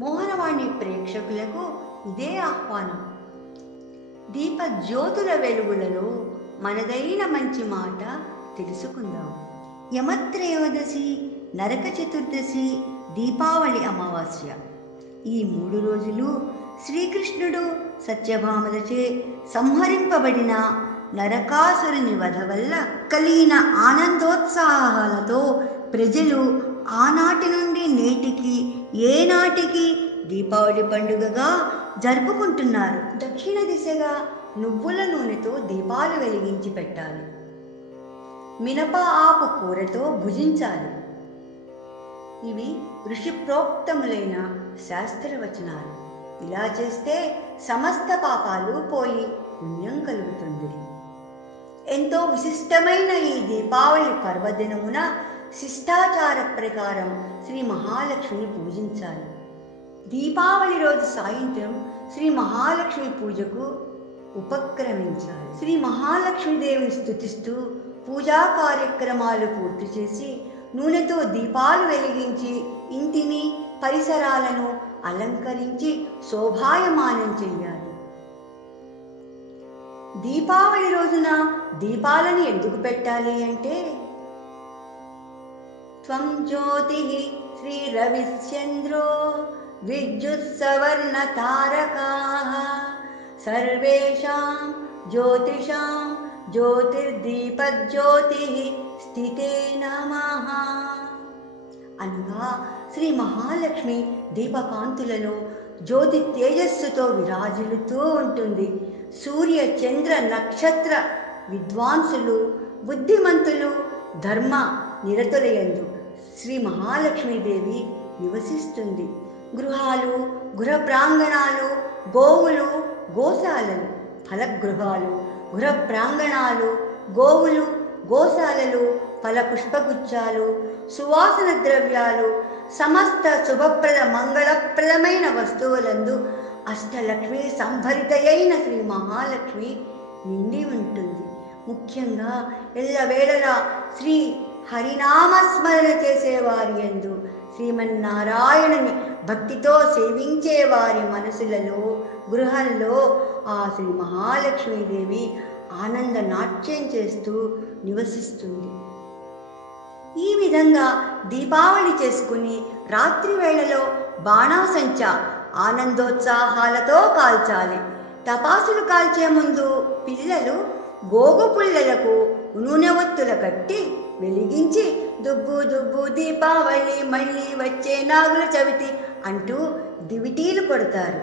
మోహనవాణి ప్రేక్షకులకు ఇదే ఆహ్వానం. దీప జ్యోతుల వెలుగులలో మనదైన మంచి మాట తెలుసుకుందాం. యమత్రయోదశి, నరక చతుర్దశి, దీపావళి అమావాస్య ఈ 3 రోజులు శ్రీకృష్ణుడు సత్యభామలచే సంహరింపబడిన నరకాసురుని వధ వల్ల కలిగిన ఆనందోత్సాహాలతో ప్రజలు ఆనాటి నుండి నేటికి ఏనాటికి దీపావళి పండుగగా జరుపుకుంటున్నారు. దక్షిణ దిశగా నువ్వుల నూనెతో దీపాలు వెలిగించి పెట్టాలి. మినప ఆకు కూరతో భుజించాలి. ఇవి ఋషి ప్రోక్తములైన శాస్త్రవచనాలు. ఇలా చేస్తే సమస్త పాపాలు పోయి పుణ్యం కలుగుతుంది. ఎంతో విశిష్టమైన ఈ దీపావళి పర్వదినమున శిష్టాచార ప్రకారం శ్రీ మహాలక్ష్మిని పూజించాలి. దీపావళి రోజు సాయంత్రం శ్రీ మహాలక్ష్మి పూజకు ఉపక్రమించాలి. శ్రీ మహాలక్ష్మీదేవిని స్తుతిస్తూ పూజా కార్యక్రమాలు పూర్తి చేసి నూనెతో దీపాలు వెలిగించి ఇంటిని పరిసరాలను అలంకరించి శోభాయమానం చెయ్యాలి. దీపావళి రోజున దీపాలను ఎందుకు పెట్టాలి అంటే, త్వం జ్యోతి శ్రీ రవిశ్చంద్రో విద్యుత్సవర్ణ తారకాః సర్వేషాం జ్యోతిషాం జ్యోతిర్దీపజ్యోతి స్థితే నమః అనగా శ్రీ మహాలక్ష్మి దీపకాంతులలో జ్యోతి తేజస్సుతో విరాజిల్లుతూ ఉంటుంది. సూర్య చంద్ర నక్షత్ర విద్వాంసులు బుద్ధిమంతులు ధర్మ నిరతులయందు శ్రీ మహాలక్ష్మీదేవి నివసిస్తుంది. గృహాలు, గృహ ప్రాంగణాలు, గోవులు, గోశాలలు, ఫలగృహాలు, గృహ ప్రాంగణాలు, గోవులు, గోశాలలు, ఫల పుష్పగుచ్చాలు, సువాసన ద్రవ్యాలు, సమస్త శుభప్రద మంగళప్రదమైన వస్తువులందు అష్టలక్ష్మి సంభరితయైన శ్రీ మహాలక్ష్మి నిండి ఉంటుంది. ముఖ్యంగా ఎల్లవేళలా శ్రీ హరినామస్మరణ చేసేవారి యందు శ్రీమన్నారాయణుని భక్తితో సేవించే వారి మనసులలో గృహంలో ఆ శ్రీ మహాలక్ష్మీదేవి ఆనంద నాట్యం చేస్తూ నివసిస్తుంది. ఈ విధంగా దీపావళి చేసుకుని రాత్రి వేళలో బాణాసంచ ఆనందోత్సాహాలతో కాల్చాలి. టపాసులు కాల్చే ముందు పిల్లలు గోగు పుల్లలకు నూనె ఒత్తుల కట్టి వెలిగించి దుబ్బు దుబ్బు దీపావళి మళ్ళీ వచ్చే నాగుల చవితి అంటూ దివిటీలు కొడతారు.